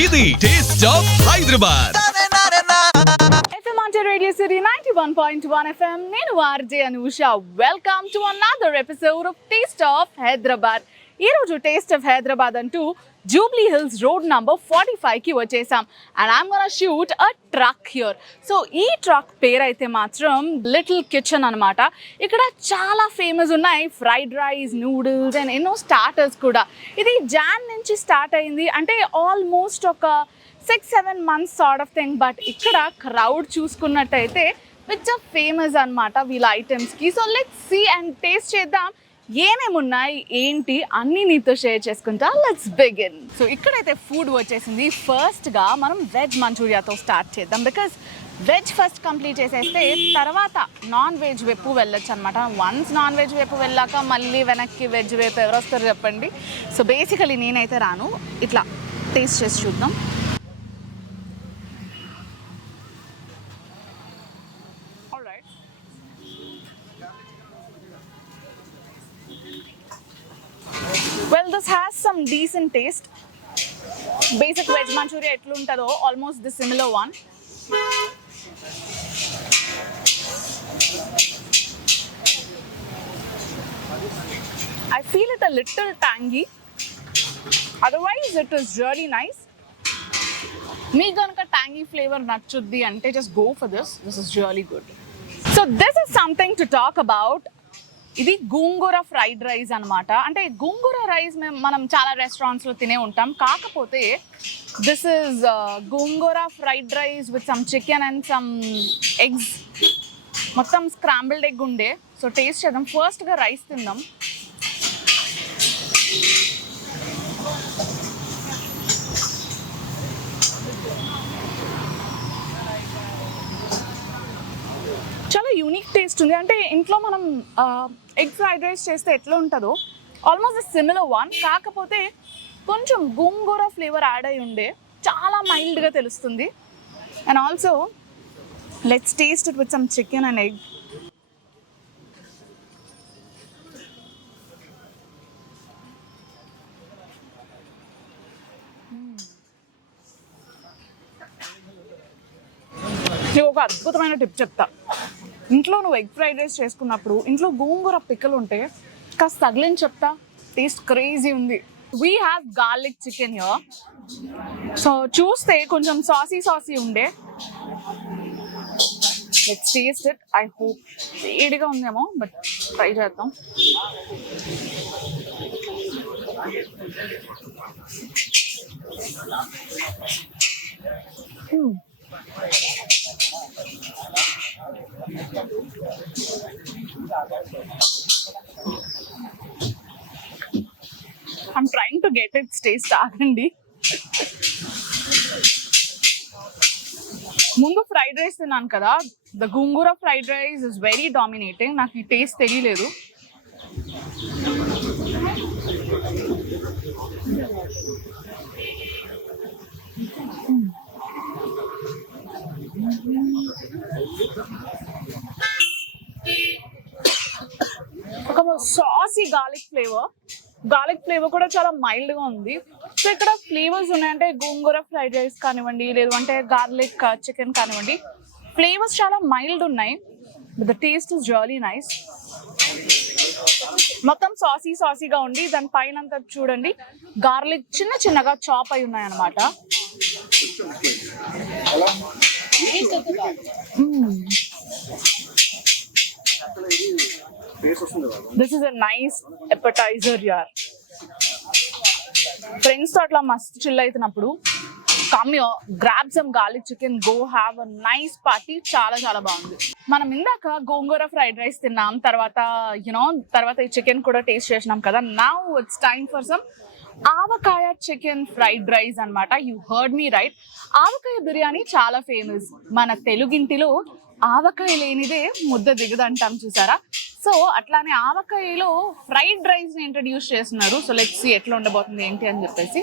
ఇది taste of Hyderabad. FM on Radio City 91.1 FM. నేను ఆర్జే Anusha. Welcome to another episode of taste of Hyderabad. ఈ రోజు taste of Hyderabad అంటూ జూబ్లీ హిల్స్ రోడ్ నంబర్ 45కి వచ్చేసాం. And I'm gonna shoot a truck here. So ఈ ట్రక్ పేరు అయితే మాత్రం లిటిల్ కిచెన్ అనమాట. ఇక్కడ చాలా ఫేమస్ ఉన్నాయి, ఫ్రైడ్ రైస్, నూడిల్స్ అండ్ ఎన్నో స్టార్టర్స్ కూడా. ఇది జాన్ నుంచి స్టార్ట్ అయింది, అంటే ఆల్మోస్ట్ ఒక 6-7 months sort of thing. But ఇక్కడ క్రౌడ్ చూసుకున్నట్టయితే విచ్ ఫేమస్ అనమాట వీళ్ళ ఐటమ్స్కి. So let's see and taste చేద్దాం ఏమేమి ఉన్నాయి ఏంటి అన్నీ నీతో షేర్ చేసుకుంటా. Let's begin. సో ఇక్కడైతే ఫుడ్ వచ్చేసింది. ఫస్ట్గా మనం వెజ్ మంచూరియాతో స్టార్ట్ చేద్దాం, బికాజ్ వెజ్ ఫస్ట్ కంప్లీట్ చేసేస్తే తర్వాత నాన్ వెజ్ వైపు వెళ్ళొచ్చు అనమాట. వన్స్ నాన్ వెజ్ వైపు వెళ్ళాక మళ్ళీ వెనక్కి వెజ్ వైపు ఎవరు వస్తారు చెప్పండి. సో బేసికలీ నేనైతే రాను, ఇట్లా టేస్ట్ చేసి చూద్దాం. Well, this has some decent taste. Basic veg manchuria etluntaదో almost the similar one. I feel it a little tangy. Otherwise, it is really nice. Meeku ganaka tangy flavor nachuddi ante just go for this. This is really good. So this is something to talk about. ఇది గోంగూర fried rice అనమాట. అంటే గోంగూర రైస్ మనం చాలా రెస్టారెంట్స్లో తినే ఉంటాం, కాకపోతే this is gongura fried rice with some chicken and some eggs. మొత్తం స్క్రాంబుల్డ్ ఎగ్ ఉండే. సో టేస్ట్ చేద్దాం. ఫస్ట్గా రైస్ తిందాం. చాలా యూనిక్ టేస్ట్ ఉంది. అంటే ఇంట్లో మనం ఎగ్ ఫ్రైడ్ రైస్ చేస్తే ఎట్లా ఉంటుందో ఆల్మోస్ట్ సిమిలర్ వన్, కాకపోతే కొంచెం గోంగూర ఫ్లేవర్ యాడ్ అయి ఉండే చాలా మైల్డ్గా తెలుస్తుంది. And also let's taste it with some chicken and egg. నీకు ఒక అద్భుతమైన టిప్ చెప్తా. ఇంట్లో నువ్వు ఎగ్ ఫ్రైడ్ రైస్ చేసుకున్నప్పుడు ఇంట్లో గోంగూర పిక్కలు ఉంటే కాస్త తగిలిని చెప్తా, టేస్ట్ క్రేజీ ఉంది. We have garlic chicken here. So చూస్తే కొంచెం సాసీ ఉండే. Let's taste it. I hope వేడిగా ఉందేమో, బట్ ట్రై చేద్దాం. I'm trying to get its taste ఆగండి. ముందు ఫ్రైడ్ రైస్ తిన్నాను కదా, ద గోంగూర fried rice is very dominating. నాకు ఈ టేస్ట్ తెలియలేదు. ఒక సాసీ గార్లిక్ ఫ్లేవర్ కూడా చాలా మైల్డ్గా ఉంది. సో ఇక్కడ ఫ్లేవర్స్ ఉన్నాయంటే గోంగూర ఫ్రైడ్ రైస్ కానివ్వండి, లేదు అంటే గార్లిక్ చికెన్ కానివ్వండి, ఫ్లేవర్స్ చాలా మైల్డ్ ఉన్నాయి. But the taste is really nice. మొత్తం సాసీగా ఉండి దాని పైన అంతా చూడండి గార్లిక్ చిన్నగా చాప్ అయి ఉన్నాయి అన్నమాట. దిస్ ఇస్ అ నైస్ ఎపటైజర్ యార్. ఫ్రెండ్స్తో అట్లా మస్తు చిల్ అవుతున్నప్పుడు come grab some garlic chicken, go have a nice party. చాలా బాగుంది. మనం ఇందాక గోంగూర ఫ్రైడ్ రైస్ తిన్నాం, తర్వాత ఈ చికెన్ కూడా టేస్ట్ చేసినాం కదా. Now it's time for some avakaya chicken fried rice అనమాట. You heard me right. Avakaya biryani చాలా ఫేమస్. మన తెలుగింటిలో ఆవకాయ లేనిదే ముద్ద దిగదంటాం చూసారా. సో అట్లానే ఆవకాయలో ఫ్రైడ్ రైస్ ని ఇంట్రడ్యూస్ చేస్తున్నారు. సో లెట్స్ సీ ఎట్లా ఉండబోతుంది ఏంటి అని చెప్పేసి.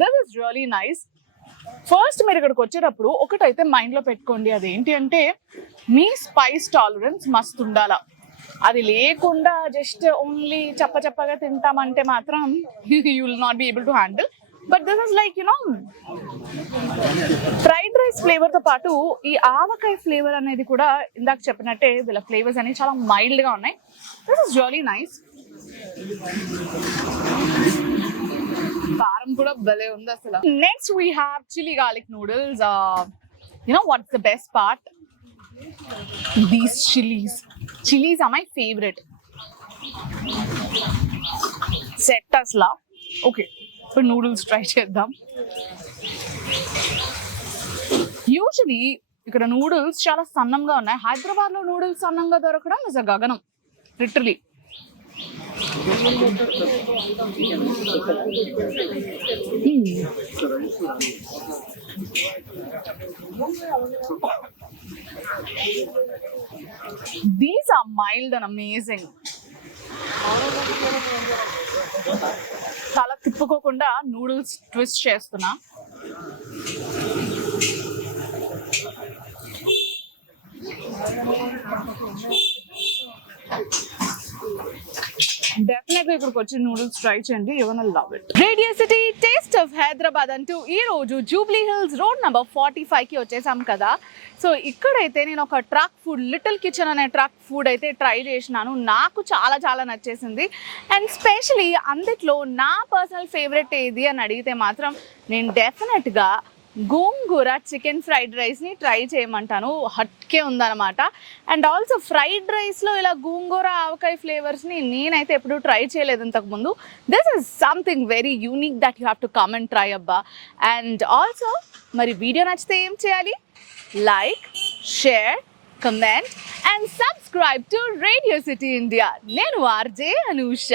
This is really nice. First మీరు ఇక్కడికి వచ్చేటప్పుడు ఒకటైతే మైండ్లో పెట్టుకోండి, అదేంటి అంటే మీ స్పైస్ టాలరెన్స్ మస్తు ఉండాలా. అది లేకుండా జస్ట్ ఓన్లీ చప్పగా తింటామంటే మాత్రం you will not be able to handle. But this is like fried rice ఫ్లేవర్తో పాటు ఈ ఆవకాయ ఫ్లేవర్ అనేది కూడా ఇందాక చెప్పినట్టే వీళ్ళ ఫ్లేవర్స్ అనేవి చాలా మైల్డ్గా ఉన్నాయి. This is really nice. కారం కూడా భలే ఉంది అసలు. Next we have chilli garlic noodles. What's the best part? These chillies are my favourite. Set అసలు. ఓకే, ఇప్పుడు నూడిల్స్ ట్రై చేద్దాం. యూజువలీ ఇక్కడ నూడిల్స్ చాలా సన్నంగా ఉన్నాయి. హైదరాబాద్లో నూడిల్స్ సన్నంగా దొరకడం ఇస్ అ గగనం, literally. These are mild and amazing. చాలా తిప్పుకోకుండా నూడిల్స్ ట్విస్ట్ చేస్తున్నా. డెఫినెట్గా ఇక్కడికి వచ్చి నూడిల్స్ ట్రై చేయండి, you will love it. Radio city taste of Hyderabad అంటూ ఈ రోజు జూబ్లీ హిల్స్ రోడ్ నెంబర్ 45కి వచ్చేసాం కదా. సో ఇక్కడైతే నేను ఒక ట్రక్ ఫుడ్, లిటిల్ కిచెన్ అనే ట్రక్ ఫుడ్ అయితే ట్రై చేసినాను. నాకు చాలా చాలా నచ్చేసింది. అండ్ స్పెషలీ అందులో నా పర్సనల్ ఫేవరెట్ ఏది అని అడిగితే మాత్రం నేను డెఫినెట్గా గోంగూర చికెన్ ఫ్రైడ్ రైస్ని ట్రై చేయమంటాను. హట్కే ఉందన్నమాట. అండ్ ఆల్సో ఫ్రైడ్ రైస్లో ఇలా గోంగూర ఆవకాయ ఫ్లేవర్స్ని నేనైతే ఎప్పుడు ట్రై చేయలేదు ఇంతకుముందు. This is something very unique that you have to come and try అబ్బా. అండ్ ఆల్సో మరి వీడియో నచ్చితే ఏం చేయాలి? Like, share, comment and subscribe to radio city India. నేను ఆర్జే అనూష.